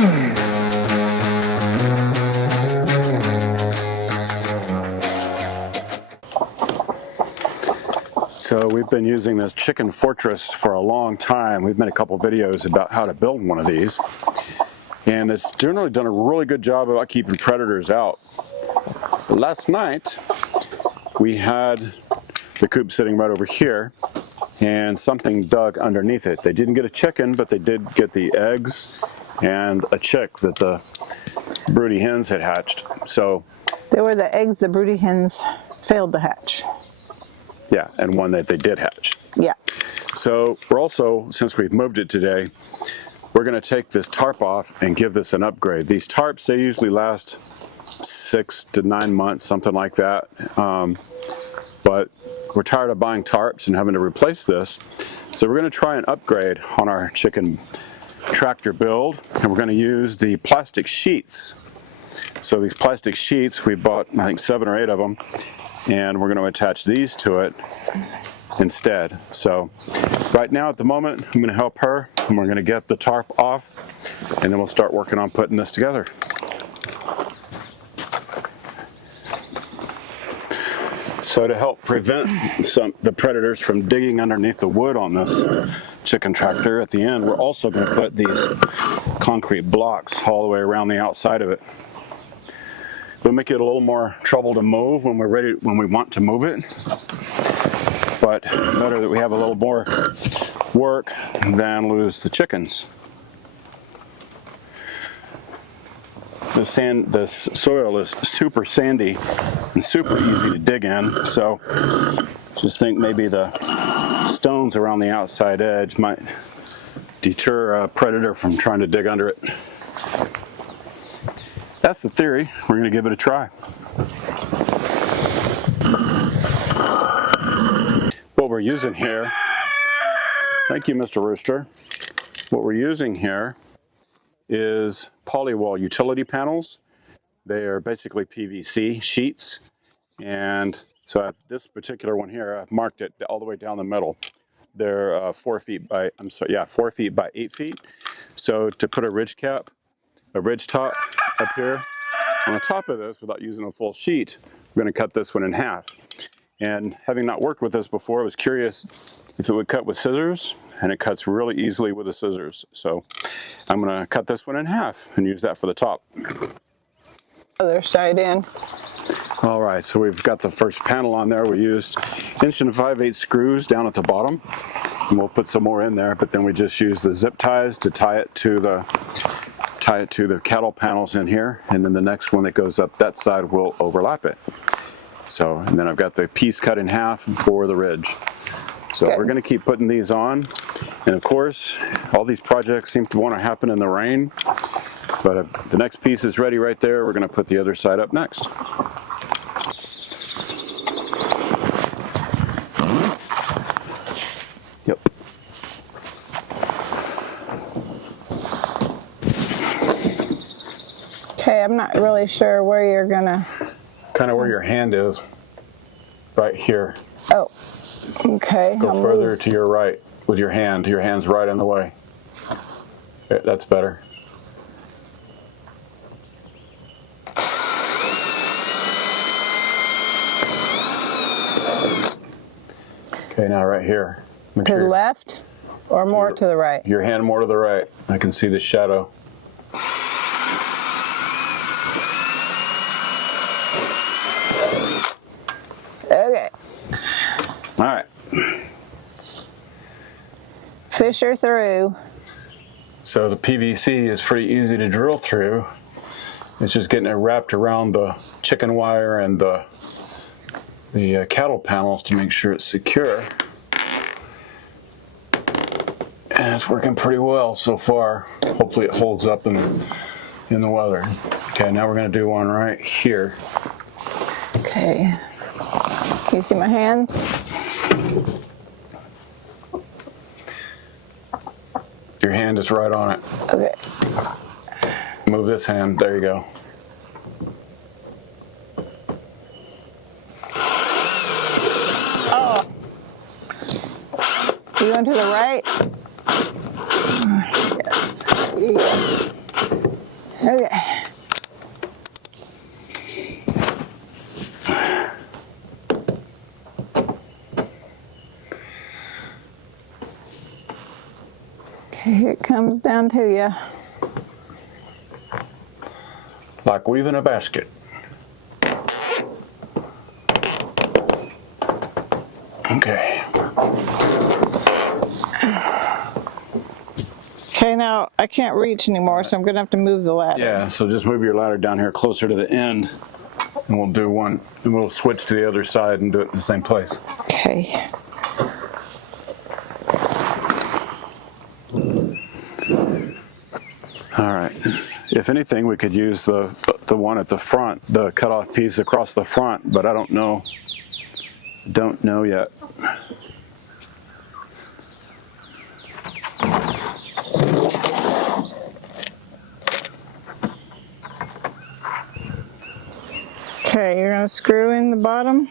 So we've been using this chicken fortress for a long time. We've made a couple videos about how to build one of these. And it's generally done a really good job about keeping predators out. But last night, we had the coop sitting right over here, and something dug underneath it. They didn't get a chicken, but they did get the eggs and a chick that the broody hens had hatched. So they were the eggs the broody hens failed to hatch. Yeah, and one that they did hatch. Yeah. So we're also, since we've moved it today, we're going to take this tarp off and give this an upgrade. These tarps, they usually last 6 to 9 months, something like that. But we're tired of buying tarps and having to replace this. So we're going to try an upgrade on our chicken tractor build, and we're going to use the plastic sheets. So these plastic sheets, we bought, I think, 7 or 8 of them. And we're going to attach these to it instead. So right now at the moment, I'm going to help her, and we're going to get the tarp off, and then we'll start working on putting this together. So to help prevent the predators from digging underneath the wood on this chicken tractor, at the end we're also going to put these concrete blocks all the way around the outside of it. It'll make it a little more trouble to move when we want to move it, but better that we have a little more work than lose the chickens. The soil is super sandy and super easy to dig in, so just think maybe the stones around the outside edge might deter a predator from trying to dig under it. That's the theory. We're going to give it a try. What we're using here, thank you, Mr. Rooster. What we're using here is polywall utility panels. They are basically PVC sheets. And so I have this particular one here, I've marked it all the way down the middle. They're 4 feet by 8 feet. So to put a ridge top up here on the top of this without using a full sheet, we're going to cut this one in half. And having not worked with this before, I was curious if it would cut with scissors, and it cuts really easily with the scissors. So I'm going to cut this one in half and use that for the top. Other side in. All right, so we've got the first panel on there. We used 1 5/8" screws down at the bottom, and we'll put some more in there, but then we just use the zip ties to tie it to the cattle panels in here, and then the next one that goes up that side will overlap it. So, and then I've got the piece cut in half for the ridge. So We're going to keep putting these on, and of course all these projects seem to want to happen in the rain, but if the next piece is ready right there, we're going to put the other side up next. Yep. Okay, I'm not really sure where you're gonna... Kind of where your hand is, right here. Oh, okay. Go further to your right with your hand. Your hand's right in the way. Okay, that's better. Okay, now right here. To the left or more to the right? Your hand more to the right. I can see the shadow. Okay. All right. Fisher through. So the PVC is pretty easy to drill through. It's just getting it wrapped around the chicken wire and the cattle panels to make sure it's secure. And it's working pretty well so far. Hopefully it holds up in the weather. Okay, now we're going to do one right here. Okay. Can you see my hands? Your hand is right on it. Okay. Move this hand. There you go. Oh. You going to the right? Yes. Yes. Okay. Okay, here it comes down to you. Like weaving a basket. Okay. Okay, now I can't reach anymore, so I'm gonna have to move the ladder. Yeah, so just move your ladder down here closer to the end, and we'll do one, and we'll switch to the other side and do it in the same place. Okay. All right. If anything, we could use the one at the front, the cut-off piece across the front, but I don't know. Don't know yet. Okay, you're gonna screw in the bottom.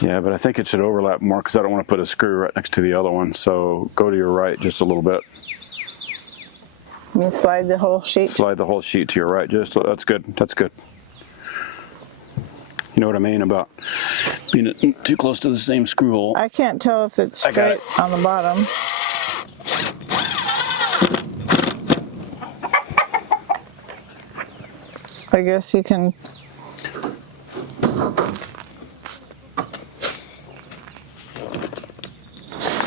Yeah, but I think it should overlap more because I don't want to put a screw right next to the other one. So go to your right just a little bit. You slide the whole sheet. Slide the whole sheet to your right. Just that's good. That's good. You know what I mean about being too close to the same screw hole. I can't tell if it's I got straight on the bottom. I guess you can.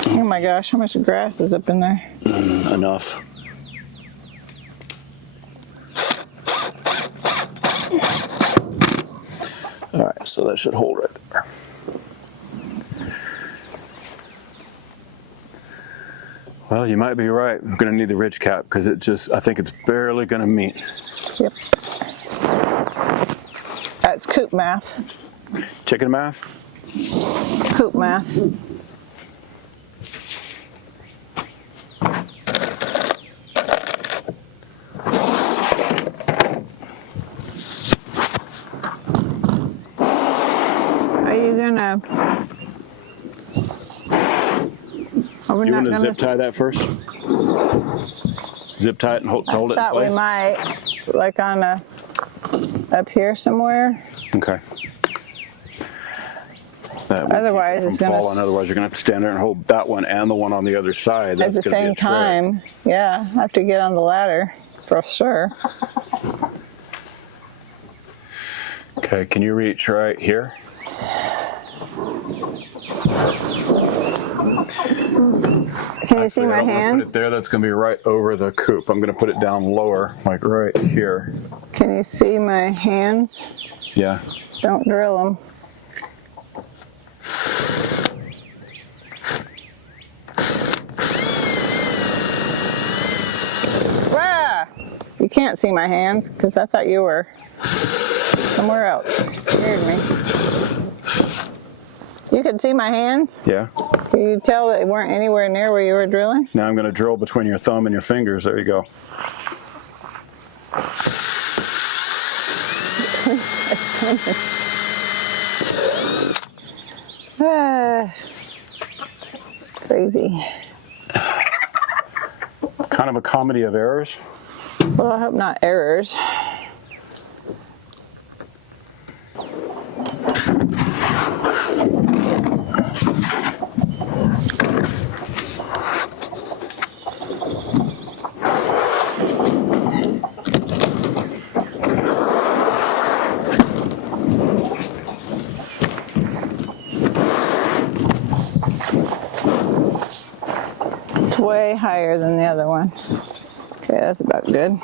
Oh my gosh, how much grass is up in there? Enough. All right, so that should hold right there. Well, you might be right. We're going to need the ridge cap because I think it's barely going to meet. Yep. That's coop math. Chicken math? Coop math. You want to zip tie that first? Zip tie it and hold it in place? I thought we might, like on up here somewhere. Okay. Otherwise, it's going to fall. Otherwise, you're going to have to stand there and hold that one and the one on the other side. At the same time. Yeah, I have to get on the ladder for sure. Okay, can you reach right here? Can you see my hands? Put it there. That's going to be right over the coop. I'm going to put it down lower, like right here. Can you see my hands? Yeah. Don't drill them. Ah! You can't see my hands because I thought you were somewhere else. You scared me. You could see my hands? Yeah. Can you tell that they weren't anywhere near where you were drilling? Now I'm going to drill between your thumb and your fingers. There you go. Crazy. Kind of a comedy of errors. Well, I hope not errors. Way higher than the other one. Okay, that's about good.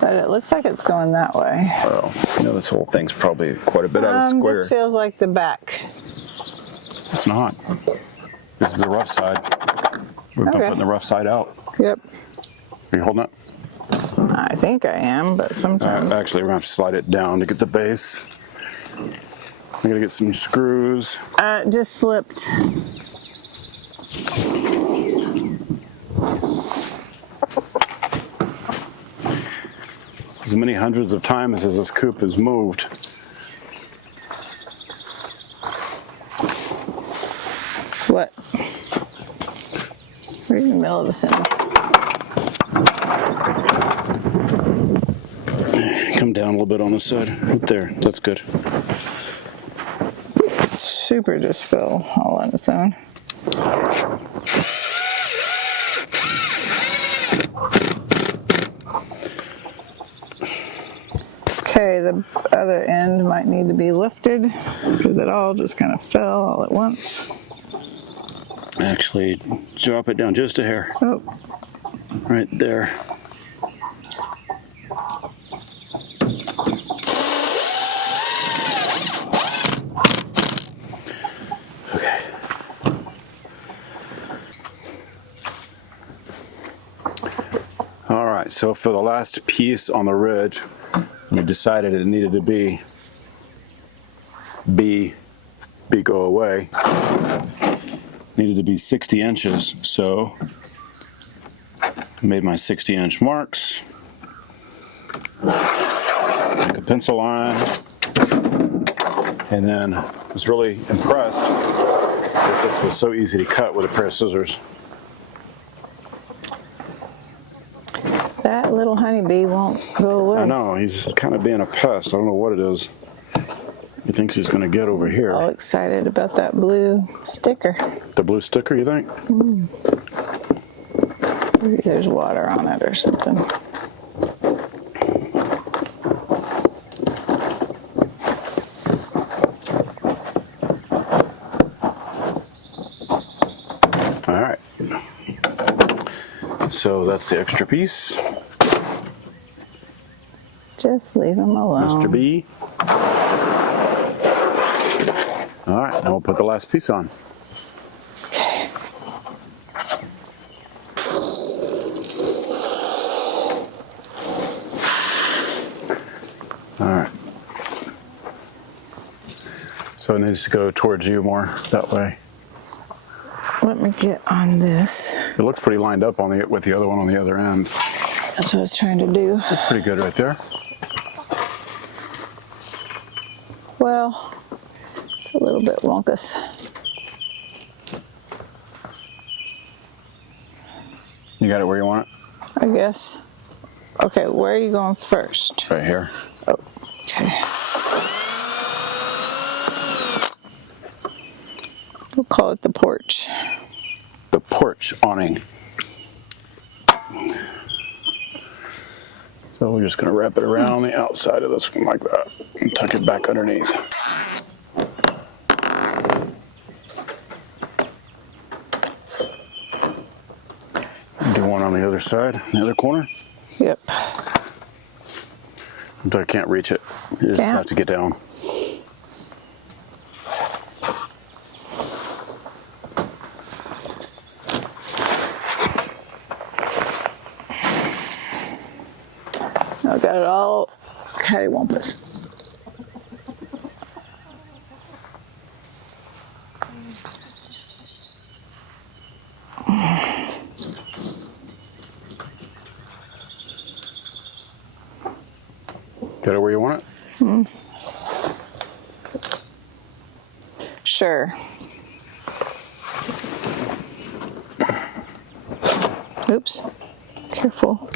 But it looks like it's going that way. Well, you know, this whole thing's probably quite a bit out of square. This feels like the back. It's not. This is the rough side. We've been putting the rough side out. Yep. Are you holding it? I think I am, but sometimes. Actually, we're going to have to slide it down to get the base. I'm going to get some screws. It just slipped. As many hundreds of times as this coop has moved. What? We're in the middle of a sentence. little bit on this side. Right there. That's good. Super just fell all on its own. Okay, the other end might need to be lifted because it all just kind of fell all at once. Actually, drop it down just a hair. Oh, Right there. Okay. All right, so for the last piece on the ridge, we decided it needed to be go away. Needed to be 60 inches, so I made my 60-inch marks. Make a pencil line, and then I was really impressed that this was so easy to cut with a pair of scissors. that little honeybee won't go away. I know, he's kind of being a pest. I don't know what it is. He thinks he's going to get over here. All excited about that blue sticker. The blue sticker, you think? Maybe there's water on it or something. All right. So that's the extra piece. Just leave him alone. Mr. B. All right, now we'll put the last piece on. Okay. All right. So it needs to go towards you more that way. Let me get on this. It looks pretty lined up on the with the other one on the other end. That's what I was trying to do. That's pretty good right there. Well, it's a little bit wonkus. You got it where you want it? I guess. Okay, where are you going first? Right here. Oh, okay. We'll call it the porch. The porch awning. So we're just going to wrap it around the outside of this one like that and tuck it back underneath. Do one on the other side, the other corner. Yep. Until I can't reach it. You just Yeah. have to get down. I got it all cattywampus. Get it where you want it? Sure. Oops. Careful.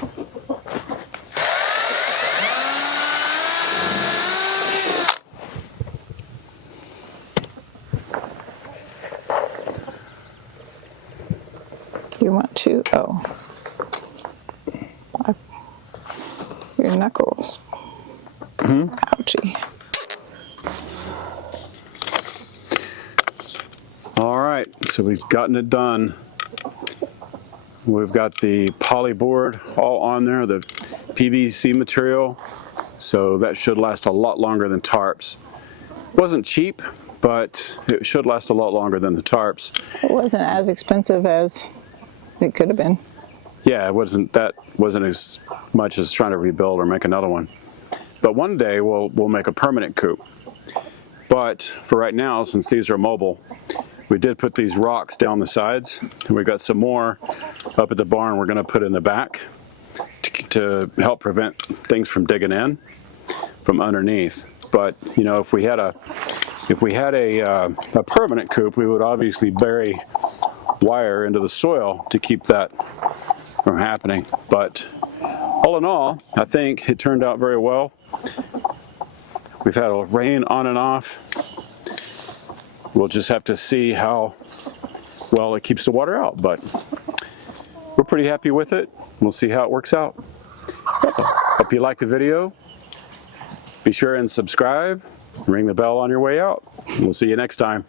You want to? Oh. Your knuckles. Ouchie. All right, so we've gotten it done. We've got the poly board all on there, the PVC material, so that should last a lot longer than tarps. It wasn't cheap, but it should last a lot longer than the tarps. It wasn't as expensive as it could have been. Yeah, it wasn't as much as trying to rebuild or make another one. But one day we'll make a permanent coop. But for right now, since these are mobile, we did put these rocks down the sides, and we got some more up at the barn we're going to put in the back to help prevent things from digging in from underneath. But you know, if we had a permanent coop, we would obviously bury wire into the soil to keep that from happening. But all in all, I think it turned out very well. We've had a rain on and off. We'll just have to see how well it keeps the water out, but we're pretty happy with it. We'll see how it works out. Hope you liked the video. Be sure and subscribe, ring the bell on your way out. We'll see you next time.